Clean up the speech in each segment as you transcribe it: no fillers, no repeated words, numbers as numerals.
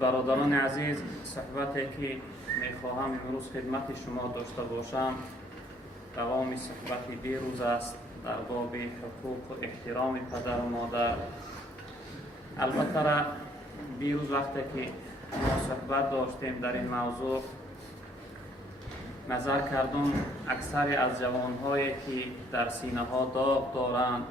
برادران عزیز، صحبتی که میخواهم امروز خدمت شما داشته باشم دوام صحبت دیروز است در باب حقوق و احترام پدر و مادر. البته دیروز وقتی که ما صحبت داشتیم در این موضوع نظر کردم اکثر از جوانهایی که در سینه ها داغ دارند،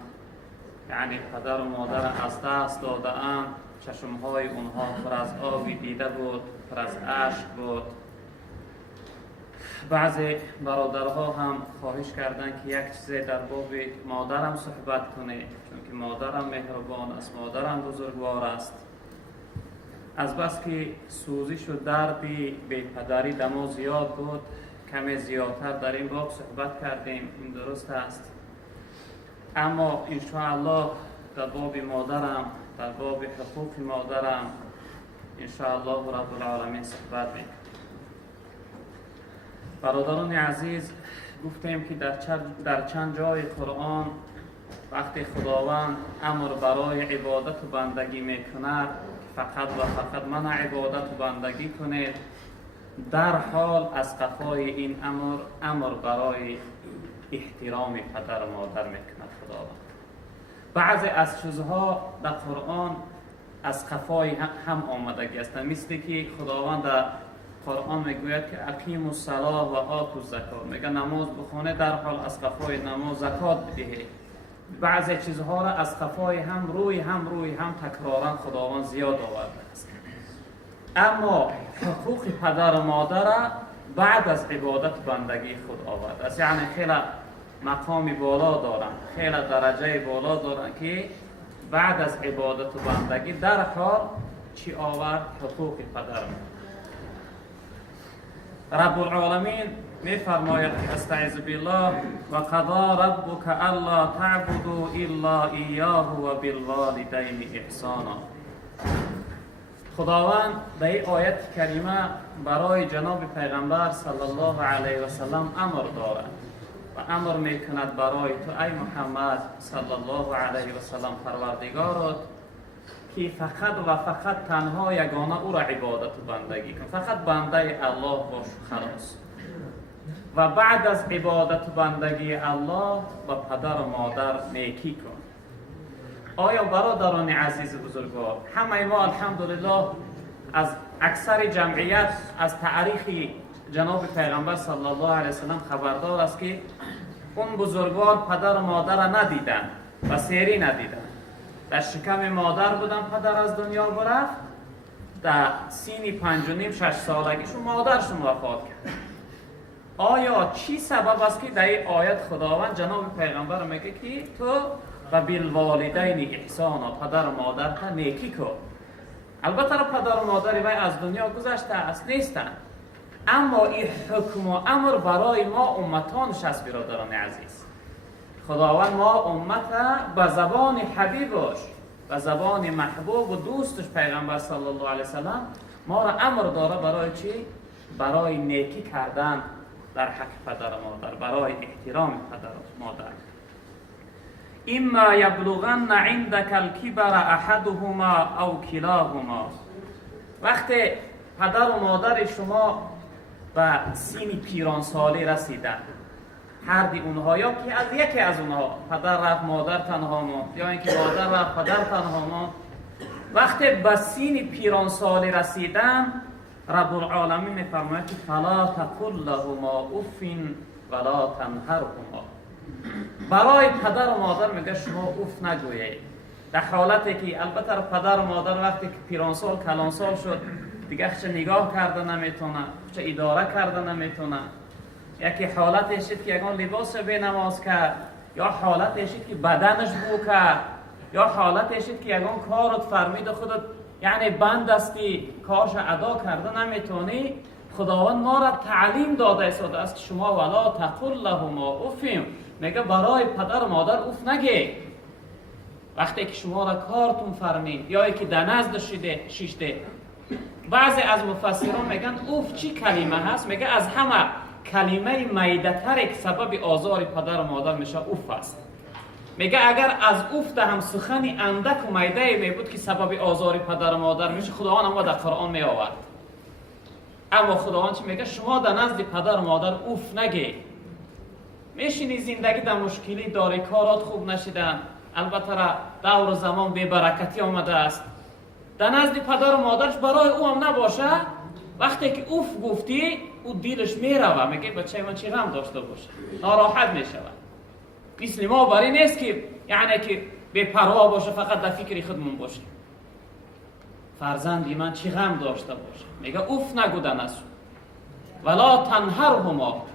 یعنی پدر و مادر از دست داده اند، چشمهای اونها پر از آبی دیده بود، پر از اشک بود. بعضی برادرها هم خواهش کردند که یک چیزی در باب مادرم صحبت کنه، چون که مادرم مهربان است، مادرم بزرگوار است. از بس که سوزش و دردی به پدری دما زیاد بود، کمی زیادتر در این باب صحبت کردیم، این درست است. اما انشاءالله در باب مادرم، در باب حقوق مادرم انشاءالله رب العالمین صحبت میکنم. برادران عزیز، گفتیم که در چند جای قرآن وقتی خداوند امر برای عبادت و بندگی میکند، فقط و فقط من عبادت و بندگی کنید، در حال از قفای این امر برای احترام پدر و مادر میکند خداوند. بعضی از چیزها در قرآن از قفای هم آمدگی است، مثل که خداوند در قرآن میگوید که اقیموا الصلاة و آتوا الزکات، میگه نماز بخونه، در حال از قفای نماز زکات بدهید. بعضی چیزها را از قفای هم روی هم تکرارا خداوند زیاد آورده است. اما حقوق پدر و مادر بعد از عبادت بندگی خود آورده است، یعنی خیلی مقام بالا دارن، خیلی درجه بالا دارن که بعد از عبادت و بندگی در حال چی آورد؟ حقوق پدر و مادر. رب العالمین میفرماید که استعذ بالله و قضا ربک الا تعبدوا الا ایاه و بالوالدین احسانا. خداوند در این آیت کریمه برای جناب پیغمبر صلی الله علیه و سلم امر دارد و امر میکند برای تو ای محمد صلی الله علیه و سلم پروردگارت که فقط و فقط تنها یگانه او را عبادت و بندگی کن، فقط بنده الله باش خلاص. و بعد از عبادت و بندگی الله و پدر و مادر نیکی کن. آیا برادران عزیز بزرگوار، همه ما الحمدلله از اکثر جمعیت از تاریخ جناب پیغمبر صلی الله علیه وسلم خبردار است که اون بزرگوار پدر و مادر را ندیدن و سیری ندیدن. در شکم مادر بودن پدر از دنیا برفت، در سین 5.5-6 سالگیشون مادرشون وفات کرد. آیا چی سبب است که در این آیت خداوند جناب پیغمبر میگه که تو و بالوالدین احسانا، پدر و مادر تا نیکی کن؟ البته پدر و مادر وی از دنیا گذشته است، نیستن، اما این حکم و امر برای ما امتانش است. برادران عزیز، خداوند ما امت به زبان حبیبش، به زبان محبوب و دوستش پیغمبر صلی الله علیه وسلم ما را امر داره برای چی؟ برای نیکی کردن در حق پدر و مادر، برای احترام پدر و مادر. اما یبلغن عندک الکبر احدهما او کلاهما، وقتی پدر و مادر شما به سین پیران سالی رسیدن، هر دی اونها یا که از یکی از اونها، پدر رفت مادر تنها ماند، یا اینکه مادر رفت پدر تنها ماند، وقتی به سین پیران سالی رسیدن، رب العالمین میفرماید که فلا تقل لهما اف ولا تنهرهما. برای پدر و مادر میگه شما اف نگویید، در حالتی که البته پدر و مادر وقتی که پیران سال کلان سال شد دیگه چه نگاه کرده نمیتونه، چه اداره کرده نمیتونه. یکی حالت شد که یکان لباس به نماز کرد، یا حالت شد که بدنش بو کرد، یا حالت شد که یکان کارت فرمید خودت یعنی بند استی کارش ادا کرده نمیتونی. خداوند ما را تعلیم داده است که شما ولا تقل لهما اف، میگه برای پدر و مادر اف نگی. وقتی که شما را کارتون فرمید یا که در نزد شیشته، بعضی از مفسران میگن اوف چی کلمه هست؟ میگه از همه کلمه میده تر که سبب آزار پدر و مادر میشه اوف است. میگه اگر از افت هم سخنی اندک و میده می بود که سبب آزار پدر و مادر میشه، خداوند هم در قرآن می آورد. اما خداوند چی میگه؟ شما در نزد پدر و مادر اوف نگی. میشینی زندگی در مشکلی داری، کارات خوب نشیدن، البته دور و زمان بی برکتی آمده است، در نزد پدر و مادرش برای او هم نباشه. وقتی که اوف گفتی او دیلش میروه، میگه بچه من چی غم داشته باشه، ناراحت میشود. مثل ما برای نیست که یعنی که بی پروا باشه، فقط در فکر خودمون باشه. فرزندی من چی غم داشته باشه، میگه اوف نگو در نزد ولا تنهرهما،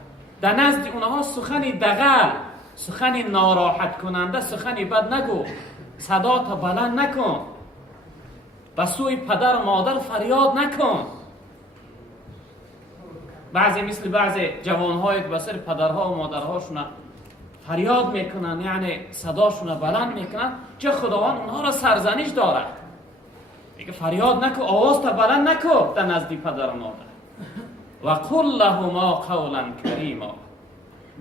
در نزد اونها سخنی دغل، سخنی ناراحت کننده، سخنی بد نگو، صدا تا بلند نکن، به سوی پدر و مادر فریاد نکن. بعضی مثل بعضی جوانهایی که به سر پدرها و مادرهاشون فریاد میکنن، یعنی صداشون بلند میکنن، چه خداوند اونها را سرزنش داره. میگه فریاد نکن، آواز تا بلند نکن در نزد پدر و مادر. و قل لهما قولا کریما،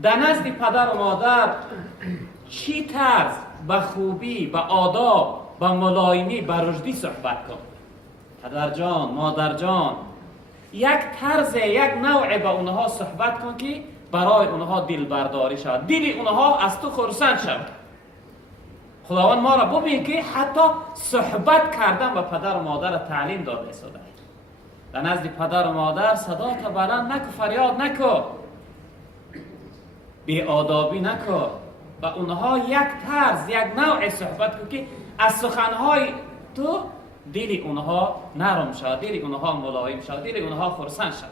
در نزد پدر و مادر چی طرز به خوبی، به آداب، به ملایمی، به رشدی صحبت کن. پدر جان، مادر جان، یک طرز، یک نوع به اونها صحبت کن که برای اونها دل برداری شود، دل اونها از تو خرسند شود. خداوند ما را ببین که حتی صحبت کردن با پدر و مادر تعلیم داده شده. در نزد پدر و مادر صدا تا بلند نکن، فریاد نکن، بی آدابی نکن، و اونها یک طرز، یک نوع صحبت کن که از سخنهای تو دل اونها نرم شود، دل اونها ملایم شود، دل اونها خرسند شود.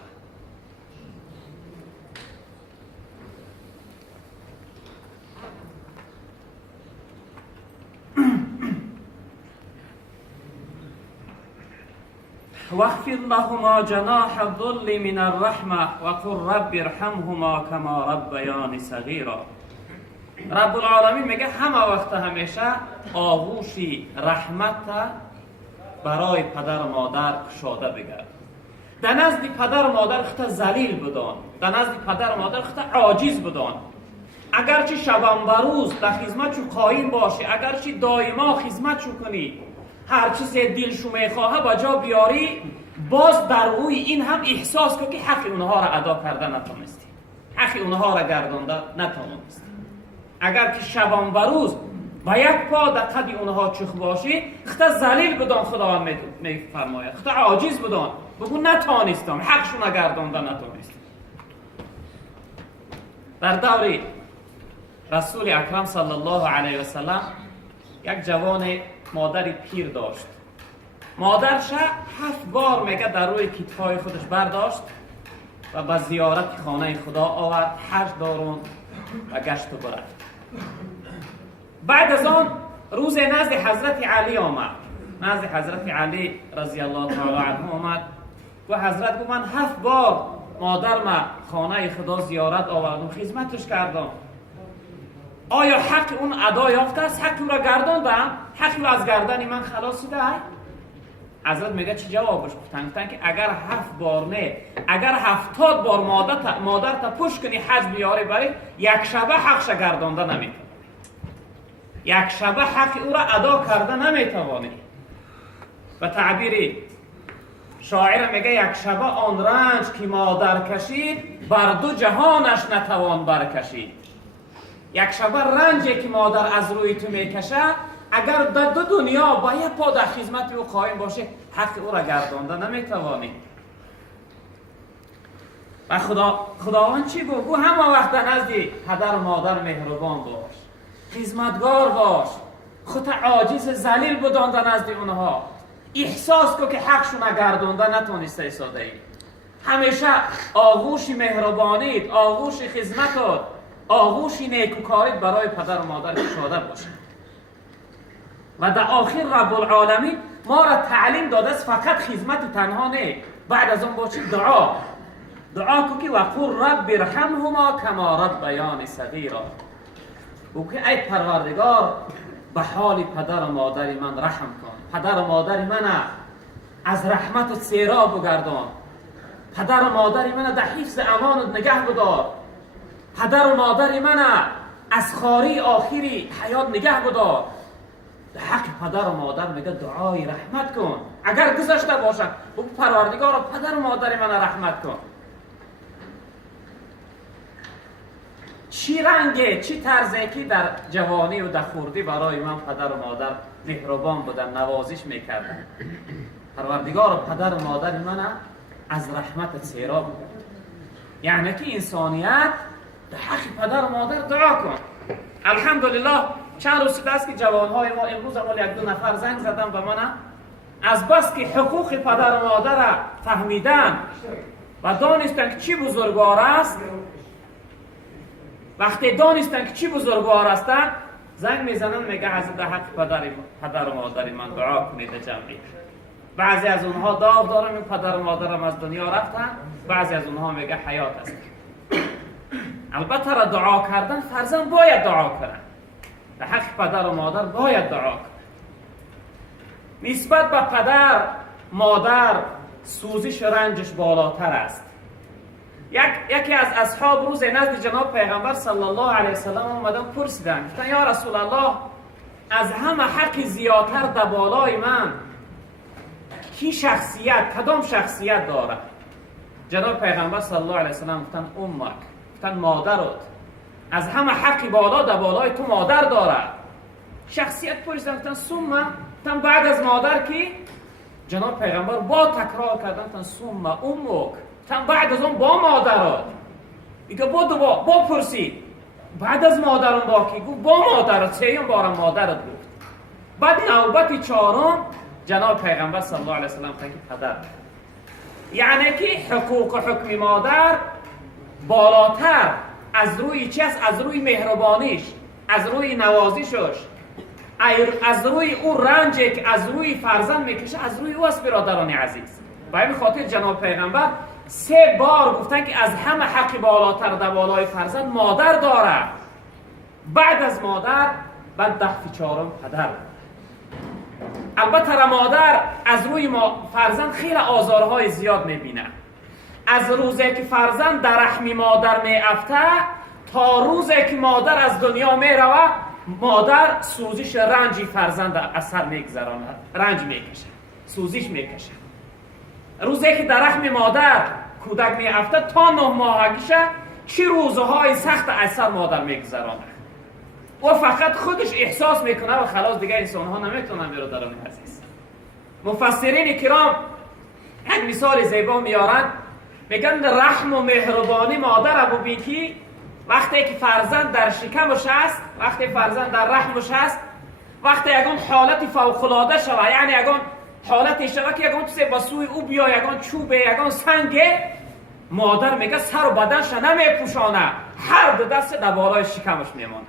واخفض لهما جناح الذل من الرحمة وقل رب ارحمهما كما ربياني صغيرا. رب العالمین میگه همه وقت همیشه آغوش رحمت برای پدر و مادر کشاده بگرد. در نزد پدر و مادر خود ذلیل بدان، در نزد پدر و مادر خود عاجز بدان. اگرچه شبم بروز در خدمتشو قایم باشی، اگرچه دائما خدمتشو کنی، هر چیزی دلشو میخواه با جا بیاری، باز در روی این هم احساس کن که حق اونها را ادا کرده نتونستی، حق اونها را گردانده نتونستی. اگر که شبان بروز با یک پا در قد اونها چخ باشی، خود ذلیل بدان. خداوند میفرماید خود عاجز بدان، بگو نتونستم، حقشو نگردانده نتونستم. در دور رسول اکرم صلی الله علیه و سلم یک جوان مادر پیر داشت. مادرش 7 بار میگه در روی کتفای خودش برداشت و به زیارت خانه خدا آورد، حج دارون و گشت و برفت. بعد از آن روز نزد حضرت علی آمد، نزد حضرت علی رضی الله تعالی عنه آمد و حضرت گفت من 7 بار مادر ما خانه خدا زیارت آوردم، خدمتش کردم، آیا حق اون ادا یافته است؟ حق او را گرداندم؟ حق او از گردن من خلاص شده؟ حضرت میگه چه جوابش گفتن که اگر 7 بار نه، اگر 70 بار مادر تا پشت کنی حج بیاری برای یک شبه حقش گردانده نمیتونی، یک شبه حق او را ادا کرده نمیتوانی. و تعبیر شاعر میگه یک شبه آن رنج که مادر کشید، بر 2 جهانش نتوان برکشید. یک شبه رنجی که مادر از روی تو میکشه، اگر در 2 دنیا با یک پا در خدمت او قایم باشه، حق او را گردانده نمیتوانی. و خداوند چی گفت؟ گفت همه وقت در نزد پدر و مادر مهربان باش، خدمتگار باش، خودت عاجز ذلیل بدان در نزد اونها، احساس کن که حقشو نگردانده نتونسته ایستاده ای. همیشه آغوش مهربانیت، آغوش خدمتت، آغوش نیکوکاریت برای پدر و مادر کشاده باشه. و در آخر رب العالمین ما را تعلیم داده است فقط خدمت تنها نه، بعد از اون باشه دعا کو که وقل رب ارحمهما کما ربیانی صغیرا، او که ای پروردگار به حال پدر و مادر من رحم کن، پدر و مادر من از رحمت سیرا بگردان، پدر و مادر من در حفظ امانت نگه بدار، پدر و مادر من از خاری آخری حیات نگه بدار. در حق پدر و مادر میگه دعای رحمت کن. اگر گذشته باشن بگو پروردگارا پدر و مادر من رحمت کن. چی رنگه چی طرزه که در جوانی و در خردی برای من پدر و مادر مهربان بودن، نوازش میکردن. پروردگارا پدر و مادر من از رحمت سیراب بود. یعنی که انسانیت در حق پدر و مادر دعا کن. الحمدلله چند روز است که جوانهای ما امروز اول یک دو نفر زنگ زدن به من، از بس که حقوق پدر و مادر را فهمیدن و دانستن که چی بزرگوار است، وقتی دانستن که چی بزرگوار است زنگ میزنن میگه حضرت در حق پدر و مادر من دعا کنید جمعی. بعضی از اونها داغ دارن پدر و مادرم از دنیا رفتن، بعضی از اونها میگه حیات است. البته را دعا کردن فرزند باید دعا کنن، در حق پدر و مادر باید دعا کنن. نسبت به پدر مادر سوزش رنجش بالاتر است. یکی از اصحاب روز نزد جناب پیغمبر صلی الله علیه وسلم اومدن پرسیدن، گفتن یا رسول الله از همه حق زیادتر در بالای من کی شخصیت، کدام شخصیت داره؟ جناب پیغمبر صلی الله علیه وسلم گفتن امک، گفتن مادرت. از همه حق بالا در بالای تو مادر داره. شخصیت پرسیدن، گفتن ثم، گفتن بعد از مادر کی؟ جناب پیغمبر با تکرار کردن، گفتن ثم امک، گفتن بعد از اون با مادرت. دیگه با پرسید بعد از مادرم با کی؟ گفت با مادرت. سیوم بارم مادرت گفت. بعد نوبت چهارم جناب پیغمبر صلی الله علیه وسلم که پدر. یعنی که حقوق و حکم مادر بالاتر از روی چی است؟ از روی مهربانیش، از روی نوازشش، از روی او رنجی که از روی فرزند میکشه از روی او است. برادران عزیز، به همین خاطر جناب پیغمبر 3 بار گفتن که از همه حق بالاتر در بالای فرزند مادر داره، بعد از مادر بعد دفع چهارم پدر. البته مادر از روی فرزند خیلی آزارهای زیاد میبینه. از روزی که فرزند در رحم مادر میافته تا روزی که مادر از دنیا میروه، مادر سوزش رنجی فرزند اثر میگذرانه، رنج میکشه، سوزش میکشه. روزی که در رحم مادر کودک میافته تا 9 ماهگیشه چه روزهای سخت اثر مادر میگذرانه و فقط خودش احساس میکنه و خلاص دیگه انسان ها نمیتونن. برادران عزیز، مفسرین کرام یک مثال زیبا میارن، میگن رحم و مهربانی مادر ابو بیکی وقتی که فرزند در شکمش است، وقتی فرزند در رحمش است، وقتی یگان حالت فوق العاده شوه، یعنی یگان حالت شوه که یگان چیزی با سوی او بیا، یگان چوب، یگان سنگ، مادر میگه سر و بدنش نمیپوشانه، هر دو دست در بالای شکمش میمونه.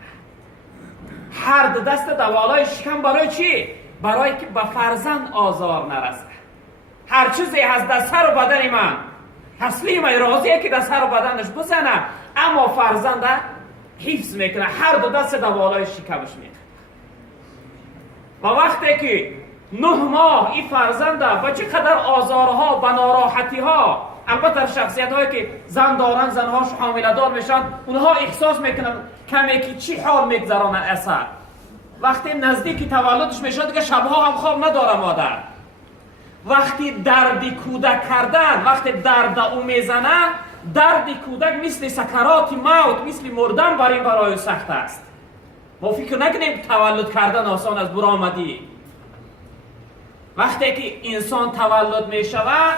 هر دو دست در بالای شکم برای چی؟ برای که به فرزند آزار نرسه. هر چیزی از در سر و بدن من تسلیم راضیه که در سر و بدنش بزنه، اما فرزند حفظ میکنه، هر دو دست در بالای شکمش میکنه. و وقتی که 9 ماه این فرزند با چقدر آزارها و ناراحتیها، البته شخصیت هایی که زن دارن، زنهاش حامله دار میشن، اونها احساس میکنن کمی که چی حال میگذرانه اثر. وقتی نزدیک تولدش میشه دیگه شبها هم خواب نداره مادر. وقتی درد کودک کردن، وقتی درد او میزنه، درد کودک مثل سکرات موت، مثل مردن برای سخت است. ما فکر نکنیم تولد کردن آسان است. برآمدی وقتی که انسان تولد میشوه،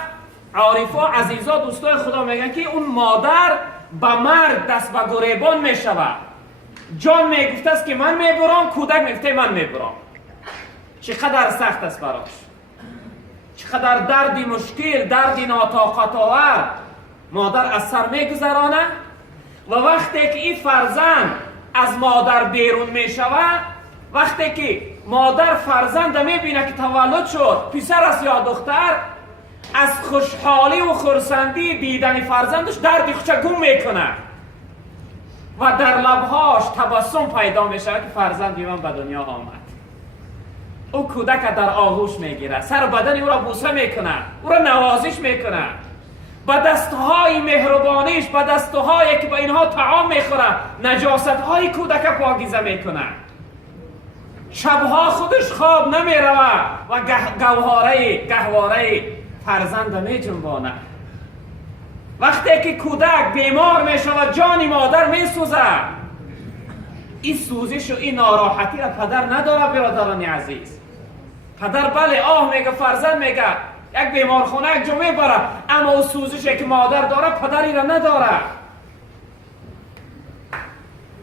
عارفا، عزیزا، دوستای خدا میگن که اون مادر به مرگ دست به گریبان میشوه. جان میگفته است که من میبرم، کودک میگفته من میبرم. چقدر سخت است براش، چقدر دردی مشکل، دردی ناطاقت آور مادر از سر میگذرانه. و وقتی که این فرزند از مادر بیرون میشوه، وقتی که مادر فرزند میبینه که تولد شد، پسر است یا دختر، از خوشحالی و خرسندی دیدن فرزندش دردی خچگون میکنه و در لبهاش تبسم پیدا میشه که فرزندی من به دنیا آمد. او کودک در آغوش میگیره، سر و بدن او را بوسه میکنه، او را نوازش میکنه. به دستهای مهربانیش، به دستهایی که به اینها طعام میخوره نجاستهای کودک پاکیزه میکنه. شبها خودش خواب نمیروه و گهواره فرزند میجنبانه. وقتی که کودک بیمار میشه و جان مادر میسوزه، این سوزش و این ناراحتی را پدر نداره. برادران عزیز، پدر بله آه میگه، فرزند میگه یک بیمارخانه یک جا میبره، اما او سوزشی که مادر داره پدری را نداره.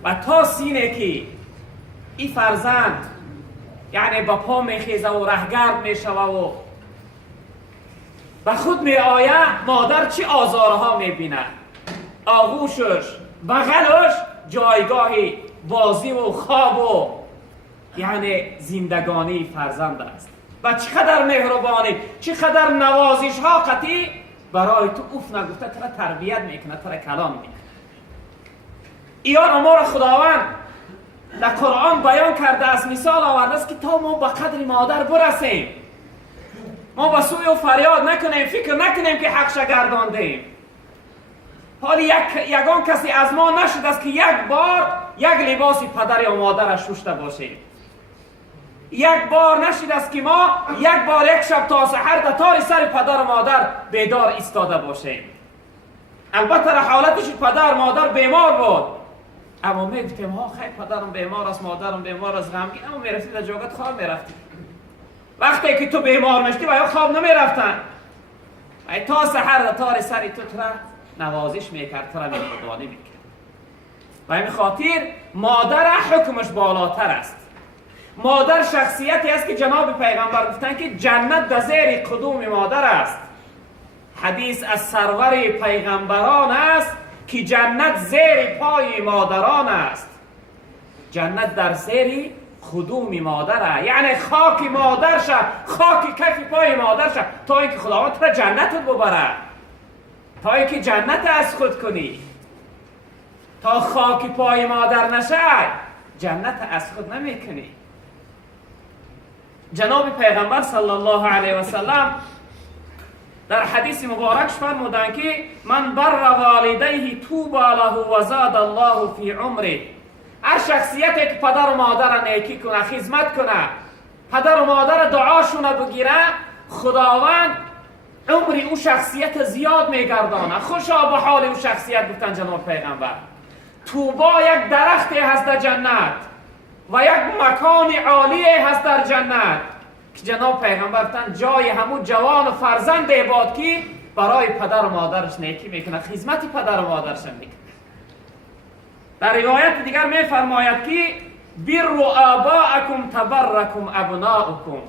و تا سینه که این فرزند یعنی با پا میخیزه و رهگرد میشوه و به خود میآید، مادر چه آزارها میبینه. آغوشش، بغلش جایگاهی بازی و خواب و یعنی زندگانی فرزند است. و چقدر مهربانی، چقدر نوازش ها قطعی برای تو اوف نگفته تو را تربیت میکنه، تو را کلام میکنه. ایان امور خداوند در قرآن بیان کرده است، مثال آورده است که تا ما به قدر مادر برسیم، ما به سوی و فریاد نکنیم، فکر نکنیم که حقش گرداندیم. حالی یگان کسی از ما نشد است که یک بار یک لباس پدر یا مادر شوشته باشیم. یک بار نشد است که ما یک بار یک شب تا سحر در تار سر پدر و مادر بیدار ایستاده باشیم. البته در حالتش پدر مادر بیمار بود، اما میگفتیم ها خیلی پدرم بیمار است، مادرم بیمار است، غمگین، اما میرفتید در جاگت خواب میرفتید. وقتی که تو بیمار میشتی و یا خواب نمیرفتن، تا سحر در تار سر تو را نوازش میکرد، تو را مهربانی میکرد. و این خاطر مادر حکمش بالاتر است. مادر شخصیتی است که جناب پیغمبر گفتن که جنت در زیر قدوم مادر است. حدیث از سرور پیغمبران است که جنت زیر پای مادران است. جنت در زیر قدوم مادر، یعنی خاک مادر شه، خاک کف پای مادر شه، تا اینکه خداوند تو را جنت ببره، تا اینکه جنت از خود کنی. تا خاک پای مادر نشه جنت از خود نمیکنی. جناب پیغمبر صلی الله علیه و سلم در حدیث مبارکش فرمودند که من بر والدیه طوبی له و زاد الله فی عمره. هر شخصیتی که پدر و مادر نیکی کنه، خدمت کنه، پدر و مادر دعاشون بگیره، خداوند عمری او شخصیت زیاد میگردانه. خوشا به حال او شخصیت. گفتن جناب پیغمبر طوبا یک درختی هست در جنت و یک مکان عالی هست در جنت که جناب پیغمبر گفتن جای همون جوان و فرزند عباد که برای پدر و مادرش نیکی میکنه، خدمت پدر و مادرش میکنه. در روایت دیگر میفرماید که بر آباءکم تبرکم ابناؤکم.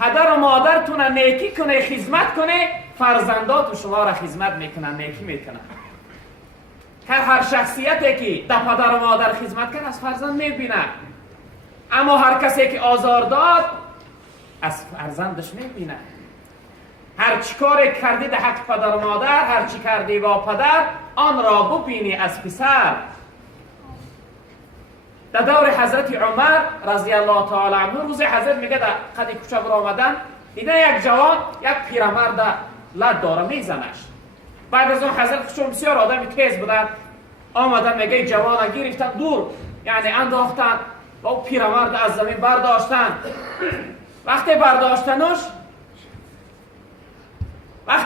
پدر و مادرتون نیکی کنه، خدمت کنه، فرزندات شما را خدمت میکنن، نیکی میکنن. هر شخصیتی که در پدر و مادر خدمت کرد از فرزند میبینه، اما هر کسی که آزار داد از فرزندش میبینه. هر چی کار کردی در حق پدر و مادر، هر چی کردی با پدر، آن را ببینی از پسر. در دور حضرت عمر رضی الله تعالی عنه، روز حضرت میگه در قد کوچه بر آمدن، دیدن یک جوان یک پیرمرد لد داره میزنش. بعد از اون حضرت چون بسیار آدم تیز بودن، آمدن میگه جوان گرفتن دور، یعنی انداختن و او پیرمرد از زمین برداشتن. وقتی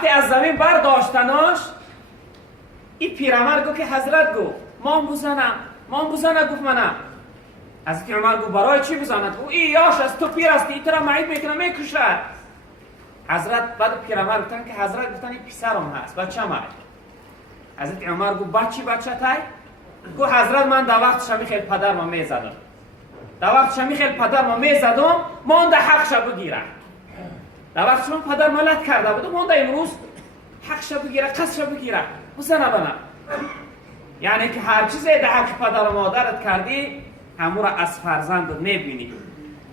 از زمین برداشتنش، این پیرمرد گفت که حضرت گفت من بزنم گفت منم. حضرت عمر گفت برای چی بزند؟ او این یاش از تو پیر است، این ترا معید میکنه میکشد. حضرت بعد پیرمرد گفتن که حضرت گفتن این پسرم هست، بچه من. حضرت عمر گفت بچه تای؟ گفت حضرت من در وقت شمیخیل پدر ما میزدم. من در حقش بگیرم. در وقت شما پدر ملت کرده بود، من در امروز حقش بگیره، قصش بگیره، بزنه بنا. یعنی که هر چیزی در حق پدر و مادرت کردی، همون را از فرزندت میبینی.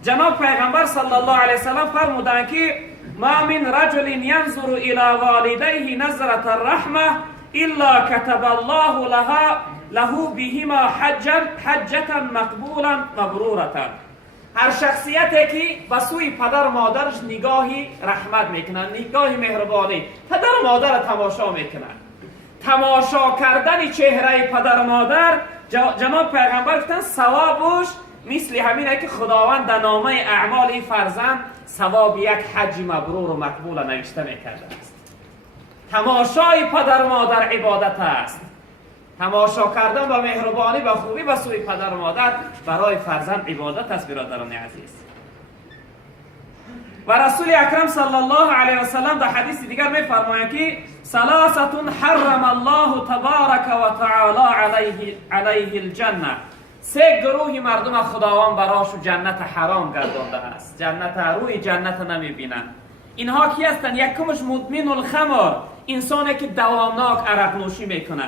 جناب پیغمبر صلی الله علیه وسلم فرمودند که ما من رجل ینظر الی والدیه نظرة الرحمه الا كتب الله له بهما حجة مقبولا مبرورة. هر شخصیتی که به سوی پدر و مادرش نگاهی رحمت میکنن، نگاهی مهربانی، پدر و مادر را تماشا میکنن. تماشا کردن چهره پدر و مادر، جناب پیغمبر گفتن ثوابش مثل همینه که خداوند در نامه اعمال فرزند ثواب یک حج مبرور و مقبول نوشته میکرده است. تماشای پدر و مادر عبادت است. تماشا کردن با مهربانی و خوبی به سوی پدر و مادر برای فرزند عبادت است. برادران عزیز، و رسول اکرم صلی الله علیه و سلم در حدیث دیگر میفرمایند که ثلاثه حرم الله تبارک و تعالی علیه الجنه، سه گروهی مردم خداوند براشو جنت حرام گردانده است. جنت روی جنت نمیبینن. اینها کی هستند؟ یکمش مدمن الخمر، انسانی که دوامناک عرق نوشی میکنه،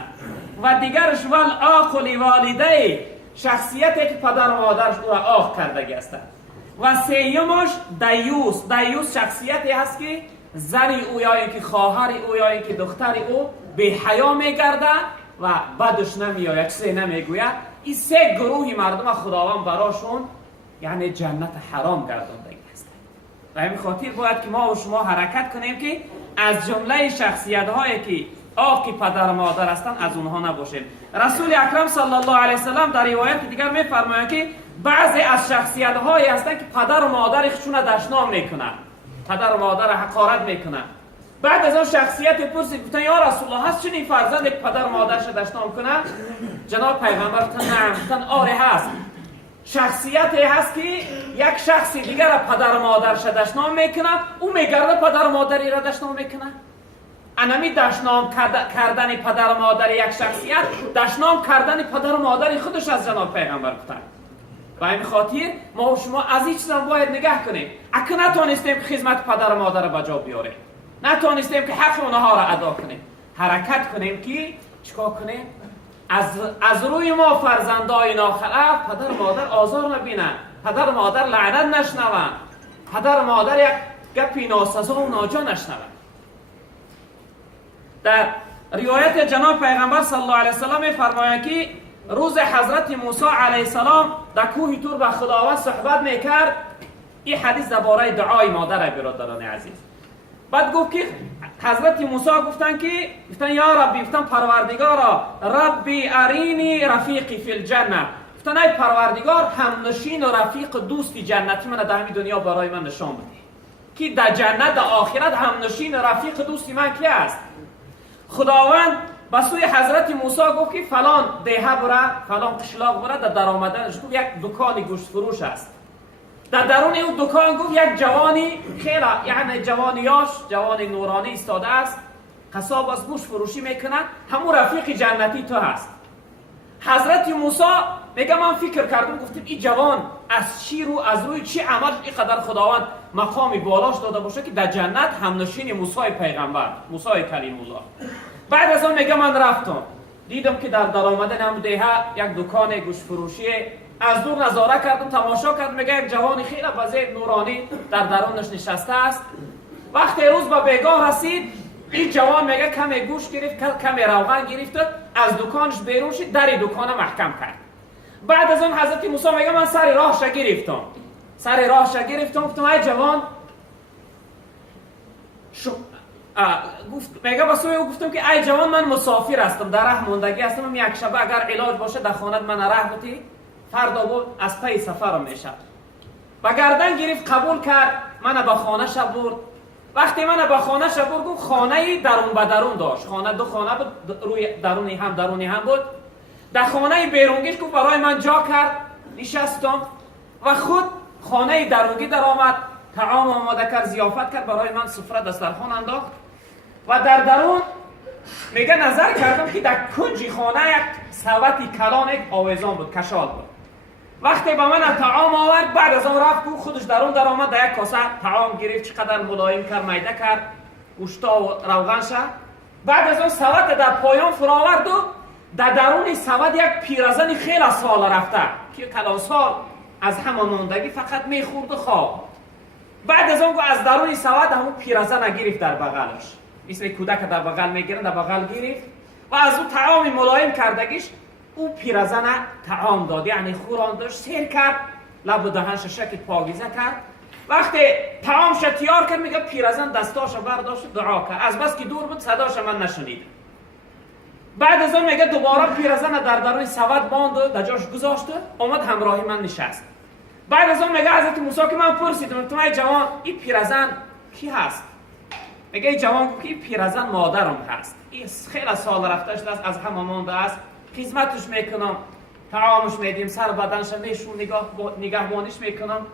و دیگرش والعاقل والده، شخصیتی که پدر و مادرش او را عاق کردگی هستند، و سیمش دیوس شخصیتی هست که زنی او یا اینکه خواهر او یا اینکه دختر او به حیا میگرده و بدش نمیآید، چیزی نمیگوید. این سه گروهی مردم خداوند براشون یعنی جنت حرام گردانده است. و همین خاطر باید که ما و شما حرکت کنیم که از جمله شخصیت هایی که عاق پدر و مادر هستند از اونها نباشیم. رسول اکرم صلی الله علیه و سلم در روایت دیگر میفرمایند که بعضی از شخصیت هایی هستند که پدر و مادر خودشون دشنام میکنن، پدر و مادر حقارت میکنن. بعد از اون شخصیت پرسید، گفتن یا رسول الله هست چنین فرزند یک پدر و مادرش دشنام کنه؟ جناب پیغمبر گفتن نه، گفتن آره هست. شخصیتی هست که یک شخص دیگر پدر و مادرش دشنام میکنه، او میگرده پدر و مادری را دشنام میکنه. انمی دشنام کردن پدر و مادر یک شخصیت، دشنام کردن پدر و مادر خودش از جناب پیغمبر گفتن. و این خاطر ما و شما از این چیزا باید نگاه کنیم. اگه نتونستیم که خدمت پدر و مادر را بجا بیاریم، نتونستیم که حق اونها را ادا کنیم، حرکت کنیم که چیکار کنیم؟ از روی ما فرزندای ناخلف پدر و مادر آزار نبینن، پدر و مادر لعنت نشنون، پدر و مادر یک گپی ناسزا و ناجا نشنون. در روایت جناب پیغمبر صلی الله علیه و سلم می‌فرمایند که روز حضرت موسی علیه السلام در کوه طور با خداوند صحبت میکرد. این حدیث درباره دعای مادر برادران عزیز. بعد گفت که حضرت موسی گفتن یا ربی، گفتن پروردگارا، ربی ارینی رفیقی فی الجنه، گفتن ای پروردگار همنشین و رفیق دوستی جنتی من در همین دنیا برای من نشان بده که در جنت در آخرت همنشین و رفیق دوستی من کی است؟ خداوند به سوی حضرت موسی گفت که فلان دیه بره، فلان قشلاق بره، در آمدنش گفت یک دکان گوشت فروش است. در درون اون دکان گفت یک جوانی خیلی یعنی جوانی نورانی ایستاده است، قصاب از گوشت فروشی میکنه، همون رفیق جنتی تو هست. حضرت موسی میگه من فکر کردم، گفتم این جوان از چی رو، از روی چی عمل اینقدر خداوند مقامی بالاش داده باشه که در جنت همنشین موسی پیغمبر، موسی کلیم الله. بعد از اون میگه من رفتم دیدم که در آمدن هم دیه یک دکان گوشت فروشی، از دور نظاره کردم، تماشا کردم، میگه یک جوانی خیلی وضعیت نورانی در درونش نشسته است. وقتی روز به بیگاه رسید، این جوان میگه کمی گوشت گرفت، کمی روغن گرفت، از دکانش بیرون شد، در دکان محکم کرد. بعد از اون حضرت موسی میگه من سر راهش گرفتم، گفتم ای جوان میگه واسه او گفتم که ای جوان من مسافر هستم، در راه ماندگی هستم، یک شبه اگر علاج باشه در خانه من راه بودی، فردا بود از پی سفرم میشه. و گردن گرفت، قبول کرد، من به خانه شب برد. وقتی من به خانه شب برد، گفت خانه درون به درون داشت، خانه دو خانه بود، روی درونی هم بود. در خانه بیرونگیش گفت برای من جا کرد، نشستم و خود خانه درونگی در آمد، طعام آماده کرد، ضیافت کرد، برای من سفره دسترخوان انداخت. و در درون میگه نظر کردم که در کنج خانه یک سوتی کلان، یک آویزان بود، کشال بود. وقتی به من طعام آورد، بعد از اون رفت خودش درون در آمد، در یک کاسه طعام گرفت، چقدر ملایم کرد، میده کرد، گوشتا و روغن شد. بعد از اون سوت در پایان فراورد و در درون سوت یک پیرزن خیلی سال رفته که کلان سال از همان ماندگی فقط میخورد و خواب. بعد از اون از درون سوت همون پیرزن گرفت در بغلش، مثل کودک در بغل میگیرن، در بغل گرفت و از اون طعام ملایم کردگیش او پیرزن طعام داد، یعنی خوراندش، سیر کرد لب و دهنش شکل پاکیزه کرد. وقتی تمامش تیار کرد میگه پیرزن دستاش برداشت دعا کرد، از بس که دور بود صداش من نشنید. بعد از اون میگه دوباره پیرزن در درون سواد باند و در جاش گذاشت، اومد همراهی من نشست. بعد از اون میگه حضرت موسی که من پرسیدم تو ای جوان این پیرزن کی هست؟ میگه این جوان که این پیرزن مادرم هست، این خیلی سال رفتش است، از همه مانده است، خدمتش میکنم، طعامش میدیم، سر بدنش میشون نگهبانیش میکنم.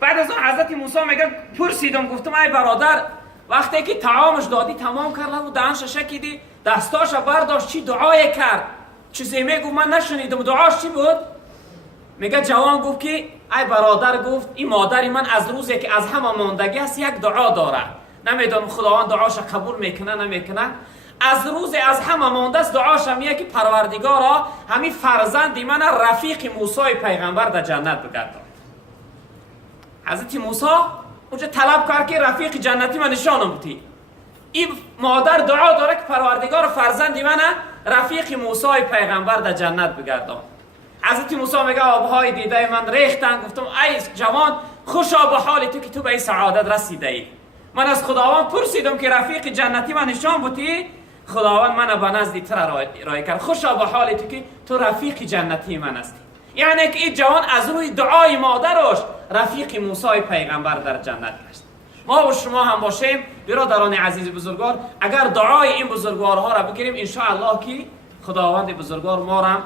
بعد از اون حضرت موسی میگه پرسیدم گفتم ای برادر وقتی که طعامش دادی تمام کرد و دهنش شکیدی دستاش برداشت چی دعای کرد؟ چیزی میگفت من نشنیدم، دعاش چی بود؟ میگه جوان گفت که ای برادر گفت این مادری من از روزی که از همه ماندگی است یک دعا داره، نمیدونم خداوند دعاش قبول میکنه نمیکنه. از روز از همه مانده است دعاش میگه که پروردگارا همین فرزندی من رفیق موسی پیغمبر در جنت بگردان. حضرت موسی اونجا طلب کرد که رفیق جنتی من نشانم بدی. این مادر دعا داره که پروردگار فرزندی من رفیق موسی پیغمبر در جنت بگردان. حضرت موسی میگه آبهای دیده من ریختن. گفتم ای جوان خوشا به حال تو که تو به این سعادت رسیده ای. من از خداوند پرسیدم که رفیق جنتی من نشان بدی، خداوند من به نزد تو رای کرد. خوشا به حال تو که تو رفیق جنتی من هستی. یعنی که این جوان از روی دعای مادرش رفیق موسی پیغمبر در جنت گشت. ما و شما هم باشیم برادران عزیز بزرگوار، اگر دعای این بزرگوارها را بگیریم ان شاء الله که خداوند بزرگوار ما را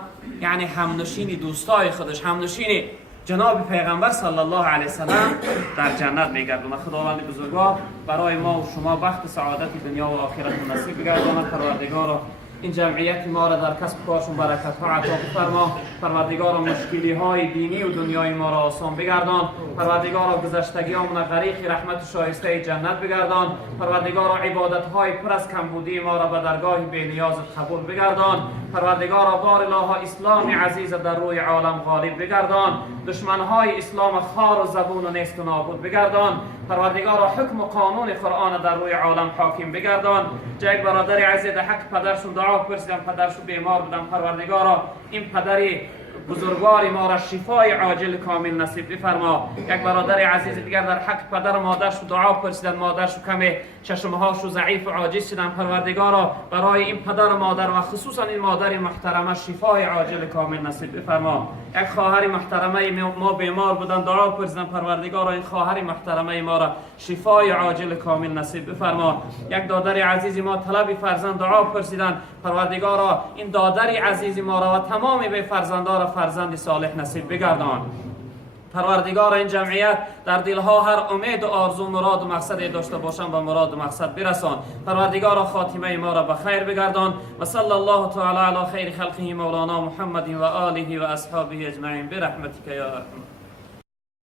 یعنی همنشین دوستای خودش، همنشین جناب پیغمبر صلی الله علیه وسلم در جنت میگردونه. خداوند بزرگوار برای ما و شما بخت سعادت دنیا و آخرت نصیب بگردونه. پروردگارا این جمعیت ما را در کسب کارشون برکت ها عطا فرما. پروردگارا مشکلی های دینی و دنیای ما را آسان بگردان. پروردگارا گذشتگیامون غریق رحمت و شایسته جنت بگردان. پروردگارا عبادت های پر از کمبودی ما را به درگاه بی نیازت قبول بگردان. پروردگارا بار الله اسلام عزیز در روی عالم غالب بگردان. دشمن های اسلام خار و زبون و نیست و نابود بگردان. پروردگارا حکم و قانون قرآن در روی عالم حاکم بگردان. یک برادر عزیز حق پدرشون دعا پرسیدم، پدرشون بیمار بودن. پروردگارا این پدری بزرگواری ما را شفای عاجل کامل نصیب بفرما. یک برادر عزیز دیگر در حق پدر و مادرش دعا پرسیدن، مادرش کمی چشمهاش ضعیف و عاجز شدن. پروردگارا برای این پدر و مادر و خصوصا این مادر محترمه شفای عاجل کامل نصیب بفرما. یک خواهر محترمه ما بیمار بودن، دعا پرسیدن. پروردگارا این خواهر محترمه ما را شفای عاجل کامل نصیب بفرما. یک دادر عزیز ما طلب فرزند دعا پرسیدن. پروردگارا این دادر عزیز ما را و تمام به فرزندان فرزند صالح نصیب بگردان. پروردگار این جمعیت در دلها هر امید و آرزو مراد و مقصد داشته باشند و مراد و مقصد برسان. پروردگار خاتمه ما را به خیر بگردان. و صلی الله تعالی علی خیر خلقه مولانا محمد و آله و اصحابه اجمعین برحمتک یا ارحم.